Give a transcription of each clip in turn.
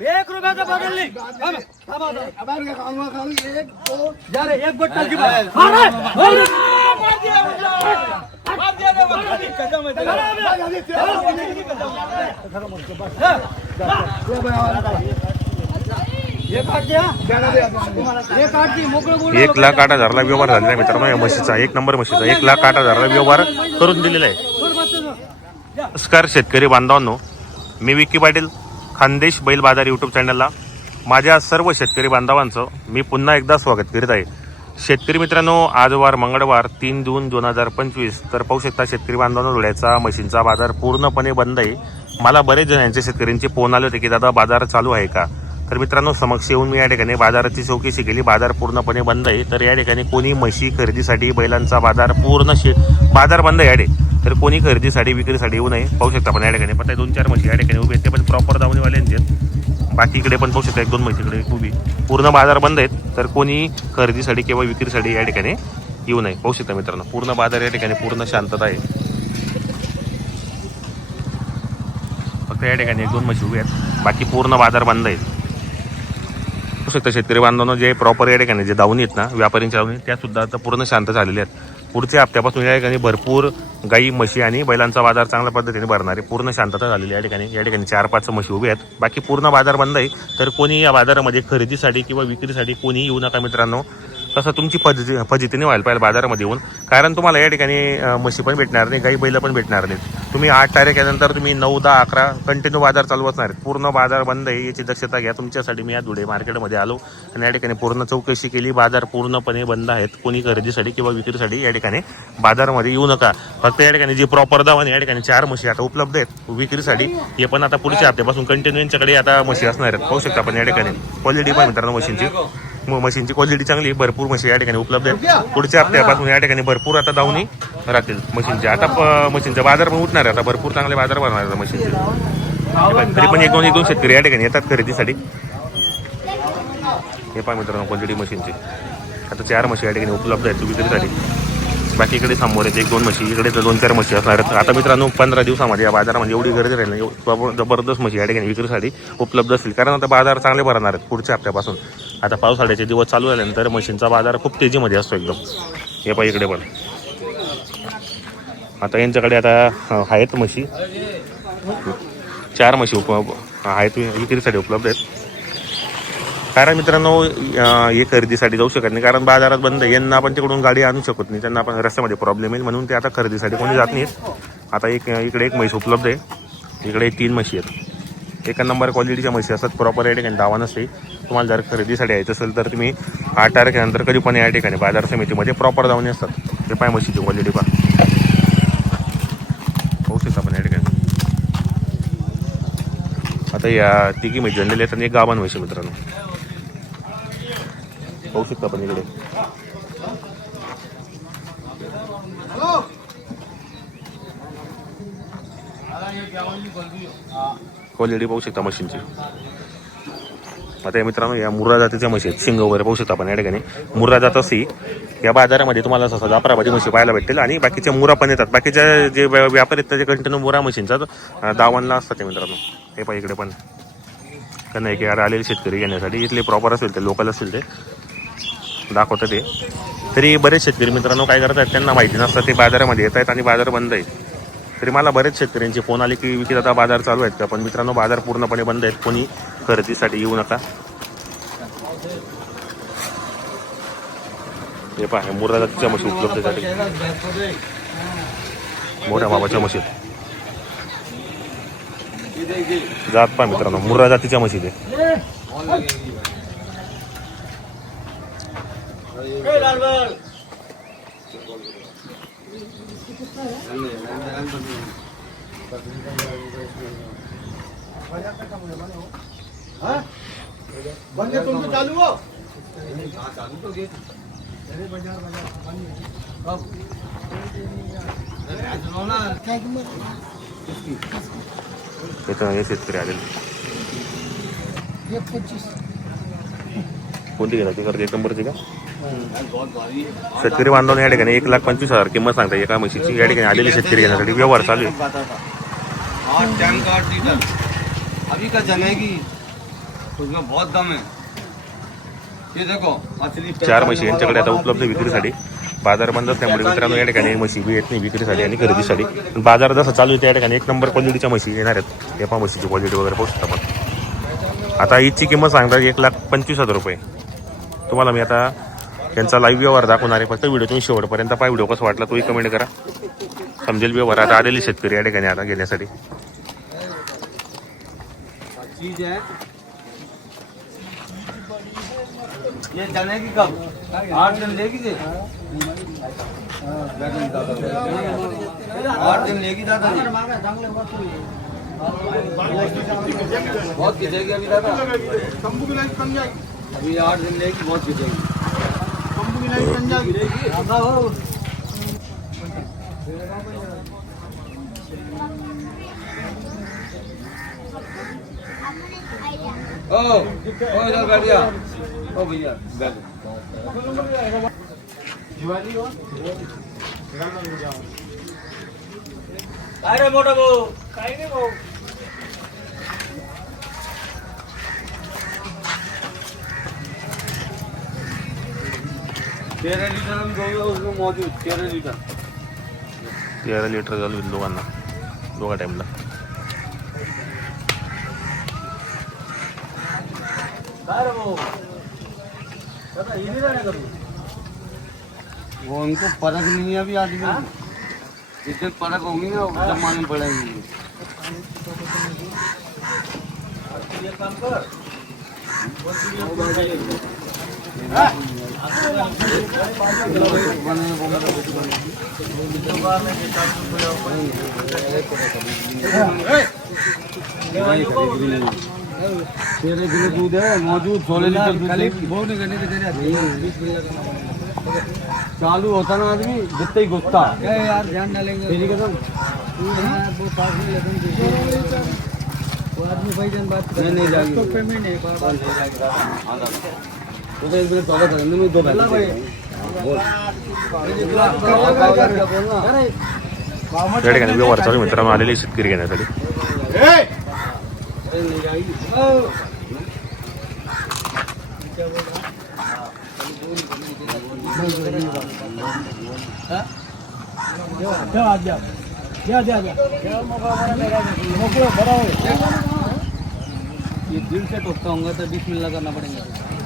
एक रुपयाचा बदल नाही थांबा, थांबा, थांबा. जा रे, एक बट्टा की बात. हा रे, हो रे. हे काढ द्या. हे काढ दे, मोकळं बोलू एक नका. लाख आठ हजारला व्यवहार झालेला आहे मित्रांनो या म्हशीचा एक नंबर म्हशीचा एक लाख आठ हजारला व्यवहार करून दिलेला आहे. नमस्कार शेतकरी बांधवांनो मी विक्की पाटील खानदेश बैल बाजार यूट्यूब चॅनलला माझ्या सर्व शेतकरी बांधवांचं मी पुन्हा एकदा स्वागत करीत आहे. शेतकरी मित्रांनो आजवार मंगळवार तीन जून दोन हजार पंचवीस. तर पाहू शकता शेतकरी बांधवांनो धुळ्याचा मशीनचा बाजार पूर्णपणे बंद आहे. मला बरेच जणांचे शेतकऱ्यांचे फोन आले होते की दादा बाजार चालू आहे का? तर मित्रांनो समक्ष येऊन मी या ठिकाणी बाजाराची चौकशी केली. बाजार पूर्णपणे बंद आहे. तर या ठिकाणी कोणी म्हशी खरेदीसाठी बैलांचा बाजार पूर्ण शे बाजार बंद आहे या तर कोणी खरेदीसाठी विक्रीसाठी येऊ नये पाहू शकता आपण या ठिकाणी. पण दोन चार म्हशी या ठिकाणी उभे आहेत. ते पण प्रॉपर दावणीवाल्यांचे आहेत. बाकी इकडे पण पाहू शकता एक दोन म्हशी इकडे उभी. पूर्ण बाजार बंद आहेत. तर कोणी खरेदीसाठी किंवा विक्रीसाठी या ठिकाणी येऊ नये. पाहू शकता मित्रांनो. पूर्ण बाजार या ठिकाणी पूर्ण शांतता आहे. फक्त या ठिकाणी एक दोन म्हशी उभे आहेत. बाकी पूर्ण बाजार बंद आहेत. शकतं शेतकरी बांधवांना जे प्रॉपर या ठिकाणी जे दावणी आहेत ना व्यापाऱ्यांच्या दावणी त्या सुद्धा आता पूर्ण शांत झालेल्या आहेत. पुढच्या हप्त्यापासून या ठिकाणी भरपूर गाई म्हशी आणि बैलांचा बाजार चांगल्या पद्धतीने भरणार आहे. पूर्ण शांतता झालेली या ठिकाणी या ठिकाणी चार पाच म्हशी उभे आहेत. बाकी पूर्ण बाजार बंद आहे. तर कोणी या बाजारामध्ये खरेदीसाठी किंवा विक्रीसाठी कोणी येऊ नका मित्रांनो. तसं तुमची फजिती फजितीने व्हायला पाहिजे बाजारामध्ये येऊन. कारण तुम्हाला या ठिकाणी म्हशी पण भेटणार नाही गाई बैल पण भेटणार नाहीत. तुम्ही आठ तारखेनंतर तुम्ही नऊ दहा अकरा कंटिन्यू बाजार चालू असणार आहेत पूर्ण बाजार बंद आहे याची दक्षता घ्या. तुमच्यासाठी मी या धुळे मार्केटमध्ये आलो आणि या ठिकाणी पूर्ण चौकशी केली. बाजार पूर्णपणे बंद आहेत. कोणी खरेदीसाठी किंवा विक्रीसाठी या ठिकाणी बाजारामध्ये येऊ नका. फक्त या ठिकाणी जी प्रॉपर दावाने आणि या ठिकाणी चार म्हशी आता उपलब्ध आहेत. विक्रीसाठी हे पण आता पुढच्या हप्त्यापासून कंटिन्यू यांच्याकडे आता म्हशी असणार आहेत. पाहू शकता आपण या ठिकाणी. क्वालिटी पण मित्रांनो मशीनची मशीनची क्वालिटी चांगली. भरपूर मशीन या ठिकाणी उपलब्ध आहेत. पुढच्या हप्त्यापासून या ठिकाणी भरपूर आता दावणी राहतील मशीनचे. आता प- मशीनचा बाजार पण उठणार आहे. आता भरपूर चांगले बाजार भरणार आहेत मशीनचे. तरी पण एक दोन एक दोन शेतकरी या ठिकाणी येतात खरेदीसाठी. हे पहा मित्रांनो क्वालिटी मशीनचे. आता चार म्हशी या ठिकाणी उपलब्ध आहेत. विक्रीसाठी बाकी इकडे समोर आहेत एक दोन म्हशी इकडे तर दोन चार म्हशी असणार आहेत. आता मित्रांनो पंधरा दिवसामध्ये या बाजारामध्ये एवढी गर्दी राहील जबरदस्त म्हशी या ठिकाणी विक्रीसाठी उपलब्ध असतील. कारण आता बाजार चांगले भरणार आहेत पुढच्या हप्त्यापासून. आता पावसाळ्याचे दिवस चालू झाल्यानंतर म्हशींचा बाजार खूप तेजीमध्ये असतो एकदम. हे पहा इकडे पण. आता यांच्याकडे आता आहेत म्हशी. चार म्हशी उप आहेत विक्रीसाठी उपलब्ध आहेत. कारण मित्रांनो हे खरेदीसाठी जाऊ शकत नाही. कारण बाजारात बंद यांना आपण तिकडून गाडी आणू शकत नाही. त्यांना आपण रस्त्यामध्ये प्रॉब्लेम येईल. म्हणून ते आता खरेदीसाठी कोणी जात नाहीत. आता एक इकडे एक म्हैस उपलब्ध आहे. इकडे तीन म्हशी आहेत. एका नंबर क्वालिटीच्या म्हशी असतात. प्रॉपर या ठिकाणी दावा नसते. तुम्हाला जर खरेदीसाठी यायचं असेल तर तुम्ही आठ तारखेनंतर कधी पण या ठिकाणी बाजार समितीमध्ये प्रॉपर दावणी असतात. ते पाय म्हशीची क्वालिटी पहा. होऊ शकता आपण या ठिकाणी. आता या तिघी म्हशी जनरल आहेत आणि एक गावान म्हशी मित्रांनो. पाहू शकता आपण इकडे. क्वालिटी पाहू शकता मशीनची. आता या मित्रांनो या मुर्रा जातीच्या म्हशी आहेत. शिंग वगैरे पाहू शकता आपण या ठिकाणी. मुर्रा जात असी या बाजारामध्ये तुम्हाला सहसा जाफराबादी म्हशी पाहायला भेटतील आणि बाकीच्या मुरा पण येतात. बाकीच्या जे व्या- व्यापारी आहेत त्याचे कंटिन्यू मुरा म्हशींचा दावणला असतात ते मित्रांनो. हे पाहिजे इकडे पण. त्यांना एक यार आलेले शेतकरी घेण्यासाठी. इथले प्रॉपर असेल ते लोकल असेल ते. दाखवतं ते. तरी बरेच शेतकरी मित्रांनो काय करत आहेत त्यांना माहिती नसतं ते बाजारामध्ये येत आहेत आणि बाजार बंद आहेत. तरी मला बरेच शेतकऱ्यांचे फोन आले की विकी आता बाजार चालू आहेत का? पण मित्रांनो बाजार पूर्णपणे बंद आहेत. कोणी खरेदीसाठी येऊ नका. हे पहा मुर्रा जातीच्या म्हशी उपलब्ध मोठ्या बाबाच्या म्हशी जात पहा मित्रांनो मुर्रा जातीच्या म्हशी ते ए, लालबाग. हा? बंद तुमचं चालू हो इथं हे शेतकरी आलेले कोणती घेतात ती एक नंबरची का शेतकरी बांधवांना या ठिकाणी एक लाख पंचवीस हजार किंमत सांगता एका म्हशीची या ठिकाणी आलेले शेतकरी घेण्यासाठी व्यवहार चालू आहे. अभी का जमेगी उसमें बहुत दम है ये देखो चार म्हशी यांच्याकडे आता उपलब्ध विक्रीसाठी. बाजार बंद असल्यामुळे मित्रांनो या ठिकाणी म्हशी बी येत नाही विक्रीसाठी आणि खरेदीसाठी. पण बाजार जसा चालू आहे त्या ठिकाणी एक नंबर क्वालिटीच्या म्हशी येणार आहेत. एफा म्हशीची क्वालिटी वगैरे पाहू शकता आपण. आता हीची किंमत सांगतात एक लाख पंचवीस हजार रुपये. तुम्हाला मी आता त्यांचा लाईव्ह व्यवहार दाखवणार आहे. फक्त व्हिडिओ तुम्ही शेवटपर्यंत पाय व्हिडिओ कसं वाटला तोही कमेंट करा. समजेल व्यवहार. आता आलेली शेतकरी या ठिकाणी आता घेण्यासाठी. आठ दिन लेगी दादा बहुत खिंचेगी अभी दादा। अभी आठ दिन लेगी बहुत खिंचेगी ओ ओ इधर बैठ जा ओ भैया बैठ काय रे मोठा भाऊ काय नाही भाऊ तेरह लीटर हम दोगे उसमें मौजूद तेरह लीटर. तेरा लिटर झालं होईल दोघांना. दोघा टाईमला वो उनको परख नहीं है? अभी आदमी जिस दिन परख होंगी ना जब मालूम पड़ेंगी ये काम कर. तेरह किलो दूध है मौजूद सोलह लीटर चालू होता ना आदमी जितने ही घुसता यार ध्यान डालेंगे तेरी कसम। नहीं नहीं जाएगी। तो पेमेंट है तो तो इसमें चौदह करेंगे मैं दो बैठा भाई बोल बोलना त्या ठिकाणी व्यवहार चालू आहे मित्रांनो आलेले शेतकरी घेण्यासाठी अरे नहीं जाएगी ये दिल से टोकता होगा तो बिस्मिल्लाह करना पड़ेगा।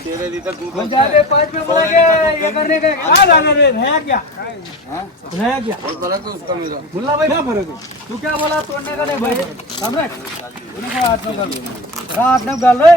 है। है। है? मुल्ला भाई क्या फर्क है? तू क्या बोला? तोड़ने का नहीं भाई। सम्राट तूने कहा हाथ में कर। हाथ में डाल रे